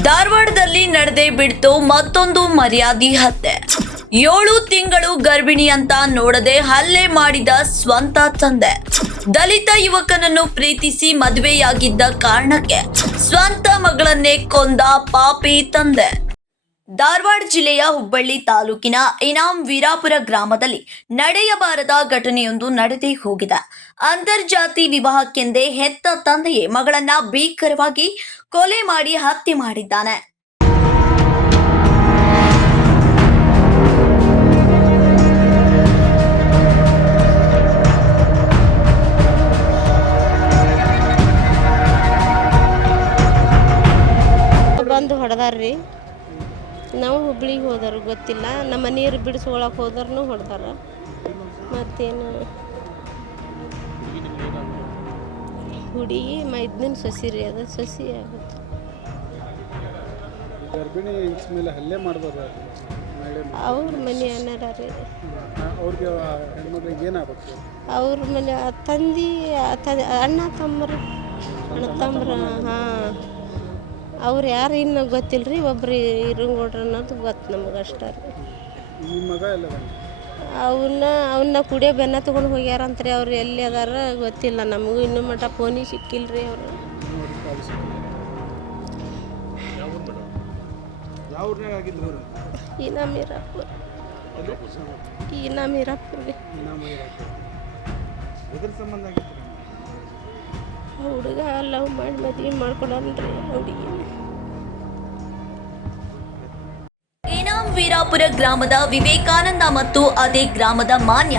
ಧಾರವಾಡದಲ್ಲಿ ನಡೆದೇ ಬಿಡ್ತು ಮತ್ತೊಂದು ಮರ್ಯಾದಿ ಹತ್ಯೆ. ಏಳು ತಿಂಗಳು ಗರ್ಭಿಣಿ ಅಂತ ನೋಡದೆ ಹಲ್ಲೆ ಮಾಡಿದ ಸ್ವಂತ ತಂದೆ. ದಲಿತ ಯುವಕನನ್ನು ಪ್ರೀತಿಸಿ ಮದುವೆಯಾಗಿದ್ದ ಕಾರಣಕ್ಕೆ ಸ್ವಂತ ಮಗಳನ್ನೇ ಕೊಂದ ಪಾಪಿ ತಂದೆ. ಧಾರವಾಡ ಜಿಲ್ಲೆಯ ಹುಬ್ಬಳ್ಳಿ ತಾಲೂಕಿನ ಇನಾಂ ವೀರಾಪುರ ಗ್ರಾಮದಲ್ಲಿ ನಡೆಯಬಾರದ ಘಟನೆಯೊಂದು ನಡೆದೇ ಹೋಗಿದೆ. ಅಂತರ್ಜಾತಿ ವಿವಾಹಕ್ಕೆಂದೇ ಹೆತ್ತ ತಂದೆಯೇ ಮಗಳನ್ನ ಭೀಕರವಾಗಿ ಕೊಲೆ ಮಾಡಿ ಹತ್ಯೆ ಮಾಡಿದ್ದಾನೆ. ಬಂದು ಹೊಡೆದಾರ್ರಿ. ನಾವು ಹುಬ್ಳಿಗೆ ಹೋದರು ಗೊತ್ತಿಲ್ಲ. ನಮ್ಮ ನೀರು ಬಿಡಿಸ್ಕೊಳಕ್ಕೆ ಹೋದ್ರೂ ಹೊಡೆದಾರ. ಮತ್ತೇನು? ಹುಡುಗಿ ಮೈದಿನ ಸಸಿ ರೀ ಅದು ಸೊಸಿ ಆಗುತ್ತೆ. ಗರ್ಭಿಣಿ ಮೇಲೆ ಹಲ್ಲೆ ಮಾಡ್ಬೋದು. ಅವ್ರ ಮನೆ ಅನ್ನಾರ ರೀ ಅವ್ರಿಗೆ ಹೆಣ್ಮಕ್ಳಿಗೆ ಏನಾಗಬೇಕು ಅವ್ರ ಮನೆ ತಂದಿ ಅಣ್ಣ ತಮ್ಮರು ಅಣ್ಣ ತಮ್ಮರು ಹಾಂ. ಅವ್ರು ಯಾರು ಇನ್ನೂ ಗೊತ್ತಿಲ್ಲ ರೀ ಒಬ್ರು ಇರಂಗೋಡ್ರ ಅನ್ನೋದು ಗೊತ್ತು ನಮ್ಗೆ ಅಷ್ಟೇ ರೀ. ಅವನ್ನ ಅವನ್ನ ಕುಡಿಯೋ ಬೆನ್ನ ತೊಗೊಂಡು ಹೋಗ್ಯಾರಂತ್ರಿ ಅವ್ರು ಎಲ್ಲಿ ಅದಾರ ಗೊತ್ತಿಲ್ಲ ನಮಗೂ ಇನ್ನೂ ಮಟ್ಟ ಫೋನಿಗೆ ರೀ ಅವರು. ಈ ನಮ್ಮ ಇರಪ್ಪ ಈ ಆಗಿದ್ರು ಇರಪ್ಪ ಮೀರಾಪುರ ರೀ ಎದ್ರ ಸಂಬಂಧ ಹುಡುಗ ಲವ್ ಮಾಡಿ ಮದ್ವೆ ಮಾಡ್ಕೊಡಲ್ರಿ ಹುಡುಗಿ. ವೀರಾಪುರ ಗ್ರಾಮದ ವಿವೇಕಾನಂದ ಮತ್ತು ಅದೇ ಗ್ರಾಮದ ಮಾನ್ಯ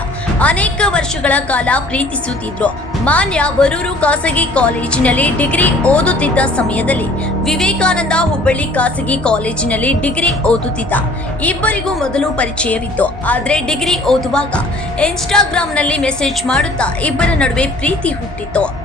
ಅನೇಕ ವರ್ಷಗಳ ಕಾಲ ಪ್ರೀತಿಸುತ್ತಿದ್ರು. ಮಾನ್ಯ ವರೂರು ಖಾಸಗಿ ಕಾಲೇಜಿನಲ್ಲಿ ಡಿಗ್ರಿ ಓದುತ್ತಿದ್ದ ಸಮಯದಲ್ಲಿ ವಿವೇಕಾನಂದ ಹುಬ್ಬಳ್ಳಿ ಖಾಸಗಿ ಕಾಲೇಜಿನಲ್ಲಿ ಡಿಗ್ರಿ ಓದುತ್ತಿದ್ದ. ಇಬ್ಬರಿಗೂ ಮೊದಲು ಪರಿಚಯವಿತ್ತು. ಆದ್ರೆ ಡಿಗ್ರಿ ಓದುವಾಗ ಇನ್ಸ್ಟಾಗ್ರಾಮ್ನಲ್ಲಿ ಮೆಸೇಜ್ ಮಾಡುತ್ತಾ ಇಬ್ಬರ ನಡುವೆ ಪ್ರೀತಿ ಹುಟ್ಟಿತ್ತು.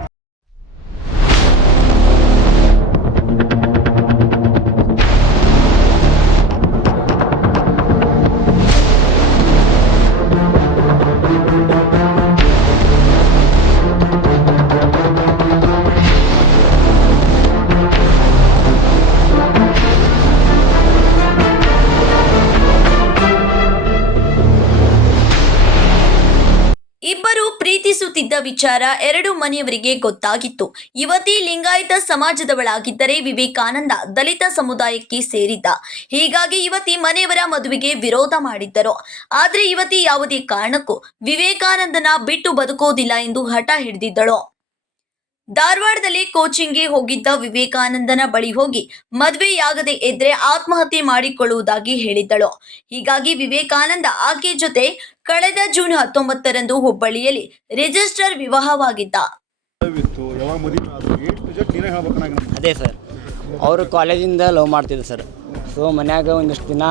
ಪ್ರೀತಿಸುತ್ತಿದ್ದ ವಿಚಾರ ಎರಡು ಮನೆಯವರಿಗೆ ಗೊತ್ತಾಗಿತ್ತು. ಯುವತಿ ಲಿಂಗಾಯತ ಸಮಾಜದವಳಾಗಿದ್ದರೆ ವಿವೇಕಾನಂದ ದಲಿತ ಸಮುದಾಯಕ್ಕೆ ಸೇರಿದ್ದ. ಹೀಗಾಗಿ ಯುವತಿ ಮನೆಯವರ ಮದುವೆಗೆ ವಿರೋಧ ಮಾಡಿದ್ದರು. ಆದ್ರೆ ಯುವತಿ ಯಾವುದೇ ಕಾರಣಕ್ಕೂ ವಿವೇಕಾನಂದನ ಬಿಟ್ಟು ಬದುಕೋದಿಲ್ಲ ಎಂದು ಹಠ ಹಿಡಿದಿದ್ದಳು. ಧಾರವಾಡದಲ್ಲಿ ಕೋಚಿಂಗ್ಗೆ ಹೋಗಿದ್ದ ವಿವೇಕಾನಂದನ ಬಳಿ ಹೋಗಿ ಮದುವೆಯಾಗದೆ ಇದ್ರೆ ಆತ್ಮಹತ್ಯೆ ಮಾಡಿಕೊಳ್ಳುವುದಾಗಿ ಹೇಳಿದ್ದಳು. ಹೀಗಾಗಿ ವಿವೇಕಾನಂದ ಆಕೆ ಜೊತೆ ಕಳೆದ ಜೂನ್ ಹತ್ತೊಂಬತ್ತರಂದು ಹುಬ್ಬಳ್ಳಿಯಲ್ಲಿ ರಿಜಿಸ್ಟರ್ ವಿವಾಹವಾಗಿದ್ದ. ಅದೇ ಸರ್. ಅವರು ಕಾಲೇಜಿಂದ ಲವ್ ಮಾಡ್ತಿದ್ರು ಸರ್. ಸೊ ಮನ್ಯಾಗ ಒಂದಿಷ್ಟು ದಿನ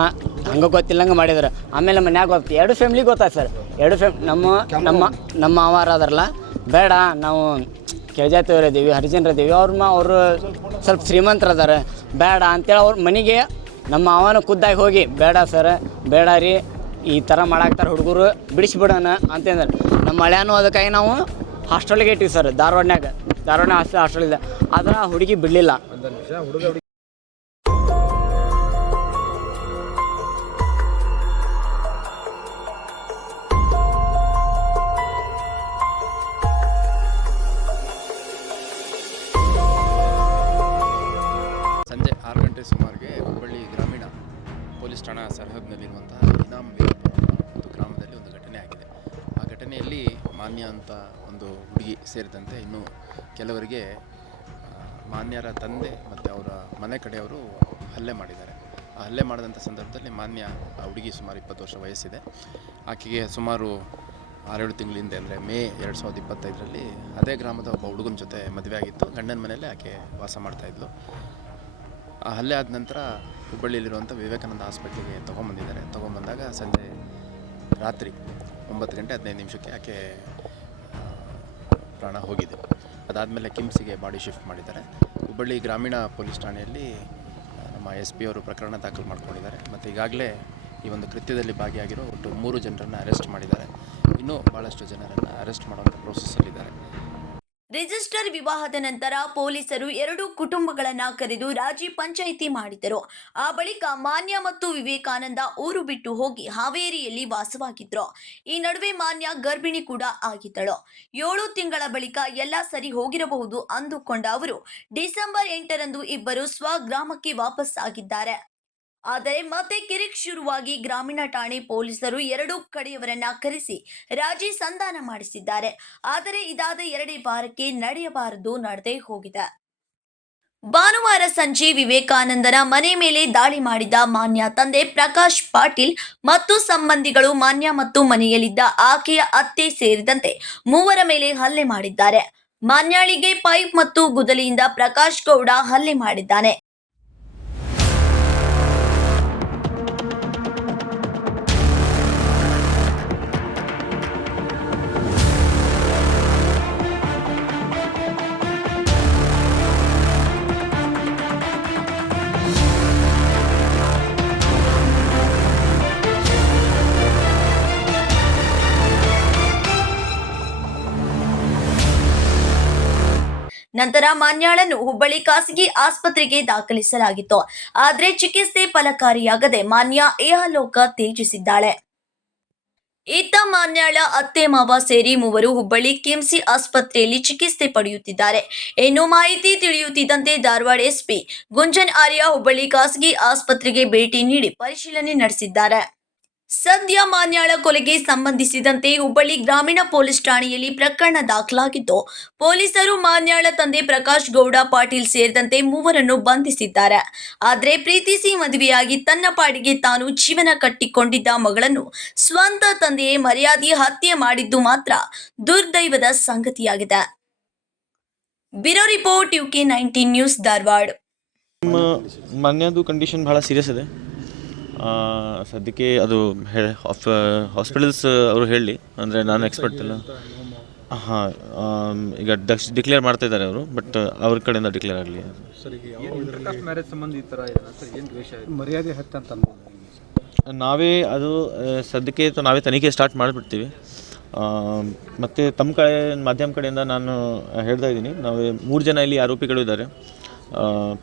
ಹಂಗೆ ಗೊತ್ತಿಲ್ಲಂಗೆ ಮಾಡಿದ್ರು. ಆಮೇಲೆ ಮನ್ಯಾಗ ಗೊತ್ತು ಎರಡು ಫ್ಯಾಮ್ಲಿ ಗೊತ್ತಾಯ್ತು ಸರ್. ಎರಡು ಫ್ಯಾಮ್ ನಮ್ಮ ನಮ್ಮ ನಮ್ಮ ಮಾವಾರ ಅದಾರಲ್ಲ ಬೇಡ ನಾವು ಕೆಳಜಾತಿಯವ್ರು ಇದ್ದೀವಿ ಹರಿಜನ್ರ ಇದ್ದೀವಿ ಅವ್ರ ಮ ಅವರು ಸ್ವಲ್ಪ ಶ್ರೀಮಂತರ ಅದಾರ ಬೇಡ ಅಂತೇಳಿ ಅವ್ರ ಮನೆಗೆ ನಮ್ಮ ಮಾವನ ಖುದ್ದಾಗಿ ಹೋಗಿ, ಬೇಡ ಸರ್, ಬೇಡ ರೀ, ಈ ಥರ ಮಾಡಾಕ್ತಾರೆ ಹುಡುಗರು, ಬಿಡಿಸ್ಬಿಡೋಣ ಅಂತಂದ್ರೆ. ನಮ್ಮ ಹಳ್ಯಾನು ಅದಕ್ಕಾಗಿ ನಾವು ಹಾಸ್ಟೆಲ್ಗೆ ಇಟ್ಟಿವಿ ಸರ್, ಧಾರವಾಡನ್ಯಾಗ. ಧಾರವಾಡ ಹಾಸ್ಟೆಲ್ ಹಾಸ್ಟೆಲ್ ಇದೆ. ಆದ್ರೆ ಹುಡುಗಿ ಬಿಡಲಿಲ್ಲ. ಅಂತ ಒಂದು ಹುಡುಗಿ ಸೇರಿದಂತೆ ಇನ್ನು ಕೆಲವರಿಗೆ ಮಾನ್ಯರ ತಂದೆ ಮತ್ತು ಅವರ ಮನೆ ಕಡೆಯವರು ಹಲ್ಲೆ ಮಾಡಿದ್ದಾರೆ. ಆ ಹಲ್ಲೆ ಮಾಡಿದಂಥ ಸಂದರ್ಭದಲ್ಲಿ ಮಾನ್ಯ ಆ ಹುಡುಗಿ ಸುಮಾರು ಇಪ್ಪತ್ತು ವರ್ಷ ವಯಸ್ಸಿದೆ. ಆಕೆಗೆ ಸುಮಾರು ಆರೇಳು ತಿಂಗಳ ಹಿಂದೆ ಅಂದರೆ ಮೇ ಎರಡು ಸಾವಿರದ ಇಪ್ಪತ್ತೈದರಲ್ಲಿ ಅದೇ ಗ್ರಾಮದ ಒಬ್ಬ ಹುಡುಗನ ಜೊತೆ ಮದುವೆ ಆಗಿತ್ತು. ಗಂಡನ ಮನೆಯಲ್ಲೇ ಆಕೆ ವಾಸ ಮಾಡ್ತಾಯಿದ್ಲು ಆ ಹಲ್ಲೆ ಆದ ನಂತರ ಹುಬ್ಬಳ್ಳಿಯಲ್ಲಿರುವಂಥ ವಿವೇಕಾನಂದ ಆಸ್ಪತ್ರೆಗೆ ತೊಗೊಂಬಂದಿದ್ದಾರೆ. ತೊಗೊಂಬಂದಾಗ ಸಂಜೆ ರಾತ್ರಿ ಒಂಬತ್ತು ಗಂಟೆ ಹದಿನೈದು ನಿಮಿಷಕ್ಕೆ ಆಕೆ ಪ್ರಾಣ ಹೋಗಿದೆ. ಅದಾದಮೇಲೆ ಕಿಮ್ಸಿಗೆ ಬಾಡಿ ಶಿಫ್ಟ್ ಮಾಡಿದ್ದಾರೆ. ಹುಬ್ಬಳ್ಳಿ ಗ್ರಾಮೀಣ ಪೊಲೀಸ್ ಠಾಣೆಯಲ್ಲಿ ನಮ್ಮ ಎಸ್ ಪಿ ಅವರು ಪ್ರಕರಣ ದಾಖಲು ಮಾಡ್ಕೊಂಡಿದ್ದಾರೆ. ಮತ್ತು ಈಗಾಗಲೇ ಈ ಒಂದು ಕೃತ್ಯದಲ್ಲಿ ಭಾಗಿಯಾಗಿರೋ ಒಟ್ಟು ಮೂರು ಜನರನ್ನು ಅರೆಸ್ಟ್ ಮಾಡಿದ್ದಾರೆ. ಇನ್ನೂ ಭಾಳಷ್ಟು ಜನರನ್ನು ಅರೆಸ್ಟ್ ಮಾಡುವಂಥ ಪ್ರೋಸೆಸ್ಸಲ್ಲಿದ್ದಾರೆ ರಿಜಿಸ್ಟರ್ ವಿವಾಹದ ನಂತರ ಪೊಲೀಸರು ಎರಡು ಕುಟುಂಬಗಳನ್ನ ಕರೆದು ರಾಜಿ ಪಂಚಾಯಿತಿ ಮಾಡಿದರು. ಆ ಬಳಿಕ ಮಾನ್ಯ ಮತ್ತು ವಿವೇಕಾನಂದ ಊರು ಬಿಟ್ಟು ಹೋಗಿ ಹಾವೇರಿಯಲ್ಲಿ ವಾಸವಾಗಿದ್ರು. ಈ ನಡುವೆ ಮಾನ್ಯ ಗರ್ಭಿಣಿ ಕೂಡ ಆಗಿದ್ದಳು. ಏಳು ತಿಂಗಳ ಬಳಿಕ ಎಲ್ಲ ಸರಿ ಹೋಗಿರಬಹುದು ಅಂದುಕೊಂಡ ಅವರು, ಡಿಸೆಂಬರ್ ಎಂಟರಂದು ಇಬ್ಬರು ಸ್ವಗ್ರಾಮಕ್ಕೆ ವಾಪಸ್ ಆಗಿದ್ದಾರೆ ಆದರೆ ಮತ್ತೆ ಕಿರಿಕ್ ಶುರುವಾಗಿ ಗ್ರಾಮೀಣ ಠಾಣೆ ಪೊಲೀಸರು ಎರಡೂ ಕಡೆಯವರನ್ನ ಕರೆಸಿ ರಾಜಿ ಸಂಧಾನ ಮಾಡಿಸಿದ್ದಾರೆ. ಆದರೆ ಇದಾದ ಎರಡೇ ವಾರಕ್ಕೆ ನಡೆಯಬಾರದು ನಡೆದೇ ಹೋಗಿದೆ. ಭಾನುವಾರ ಸಂಜೆ ವಿವೇಕಾನಂದನ ಮನೆ ಮೇಲೆ ದಾಳಿ ಮಾಡಿದ ಮಾನ್ಯ ತಂದೆ ಪ್ರಕಾಶ್ ಪಾಟೀಲ್ ಮತ್ತು ಸಂಬಂಧಿಗಳು ಮಾನ್ಯ ಮತ್ತು ಮನೆಯಲ್ಲಿದ್ದ ಆಕೆಯ ಅತ್ತೆ ಸೇರಿದಂತೆ ಮೂವರ ಮೇಲೆ ಹಲ್ಲೆ ಮಾಡಿದ್ದಾರೆ. ಮಾನ್ಯಾಳಿಗೆ ಪೈಪ್ ಮತ್ತು ಗುದಲಿಯಿಂದ ಪ್ರಕಾಶ್ ಗೌಡ ಹಲ್ಲೆ ಮಾಡಿದ್ದಾನೆ. ನಂತರ ಮಾನ್ಯಾಳನ್ನು ಹುಬ್ಬಳ್ಳಿ ಖಾಸಗಿ ಆಸ್ಪತ್ರೆಗೆ ದಾಖಲಿಸಲಾಗಿತ್ತು. ಆದರೆ ಚಿಕಿತ್ಸೆ ಫಲಕಾರಿಯಾಗದೆ ಮಾನ್ಯ ಏಹಲೋಕ ತ್ಯಜಿಸಿದ್ದಾಳೆ. ಈತ, ಮಾನ್ಯಾಳ, ಅತ್ತೆ, ಮಾವ ಸೇರಿ ಮೂವರು ಹುಬ್ಬಳ್ಳಿ ಕೆಎಂಸಿ ಆಸ್ಪತ್ರೆಯಲ್ಲಿ ಚಿಕಿತ್ಸೆ ಪಡೆಯುತ್ತಿದ್ದಾರೆ. ಇನ್ನು ಮಾಹಿತಿ ತಿಳಿಯುತ್ತಿದ್ದಂತೆ ಧಾರವಾಡ ಎಸ್ಪಿ ಗುಂಜನ್ ಆರ್ಯ ಹುಬ್ಬಳ್ಳಿ ಖಾಸಗಿ ಆಸ್ಪತ್ರೆಗೆ ಭೇಟಿ ನೀಡಿ ಪರಿಶೀಲನೆ ನಡೆಸಿದ್ದಾರೆ. ಸದ್ಯ ಮಾನ್ಯಾಳ ಕೊಲೆಗೆ ಸಂಬಂಧಿಸಿದಂತೆ ಹುಬ್ಬಳ್ಳಿ ಗ್ರಾಮೀಣ ಪೊಲೀಸ್ ಠಾಣೆಯಲ್ಲಿ ಪ್ರಕರಣ ದಾಖಲಾಗಿದ್ದು ಪೊಲೀಸರು ಮಾನ್ಯಾಳ ತಂದೆ ಪ್ರಕಾಶ್ ಗೌಡ, ಪಾಟೀಲ್ ಸೇರಿದಂತೆ ಮೂವರನ್ನು ಬಂಧಿಸಿದ್ದಾರೆ. ಆದರೆ ಪ್ರೀತಿಸಿ ಮದುವೆಯಾಗಿ ತನ್ನ ಪಾಡಿಗೆ ತಾನು ಜೀವನ ಕಟ್ಟಿಕೊಂಡಿದ್ದ ಮಗಳನ್ನು ಸ್ವಂತ ತಂದೆಯೇ ಮರ್ಯಾದೆ ಹತ್ಯೆ ಮಾಡಿದ್ದು ಮಾತ್ರ ದುರ್ದೈವದ ಸಂಗತಿಯಾಗಿದೆ. Bureau report UK nineteen news Dharwad. Condition ಬಹಳ ಸೀರಿಯಸ್ ಇದೆ. ಸದ್ಯಕ್ಕೆ ಅದು ಹಾಸ್ಪಿಟಲ್ಸ್ ಅವರು ಹೇಳಿ ಅಂದರೆ ನಾನು ಎಕ್ಸ್ಪರ್ಟ್ ಇಲ್ಲ ಹಾಂ ಈಗ ಡಕ್ಸ್ ಡಿಕ್ಲೇರ್ ಮಾಡ್ತಾ ಇದ್ದಾರೆ ಅವರು ಬಟ್ ಅವ್ರ ಕಡೆಯಿಂದ ಡಿಕ್ಲೇರ್ ಆಗಲಿ. ಮ್ಯಾರೇಜ್ ಸಂಬಂಧ ಈ ಥರ ಇದೆ? ಸರ್ ಏನು ದ್ವೇಷ ಮರ್ಯಾದೆ ಹತ್ತು ಅಂತ ನಾವೇ ಅದು ಸದ್ಯಕ್ಕೆ ನಾವೇ ತನಿಖೆ ಸ್ಟಾರ್ಟ್ ಮಾಡಿಬಿಡ್ತೀವಿ. ಮತ್ತು ತಮ್ಮ ಕಡೆ ಮಾಧ್ಯಮ ಕಡೆಯಿಂದ ನಾನು ಹೇಳ್ತಾ ಇದ್ದೀನಿ. ನಾವೇ ಮೂರು ಜನ ಇಲ್ಲಿ ಆರೋಪಿಗಳು ಇದ್ದಾರೆ.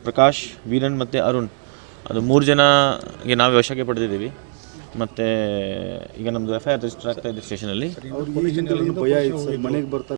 ಪ್ರಕಾಶ್ ವೀರನ್ ಮತ್ತು ಅರುಣ್. ಅದು ಮೂರು ಜನಗೆ ನಾವು ವಶಕ್ಕೆ ಪಡೆದಿದ್ದೀವಿ. ಮತ್ತೆ ಈಗ ನಮ್ದು ಎಫ್ ಐ ಆರ್ ರಿಜಿಸ್ಟರ್ ಆಗ್ತಾ ಇದೆ ಸ್ಟೇಷನಲ್ಲಿ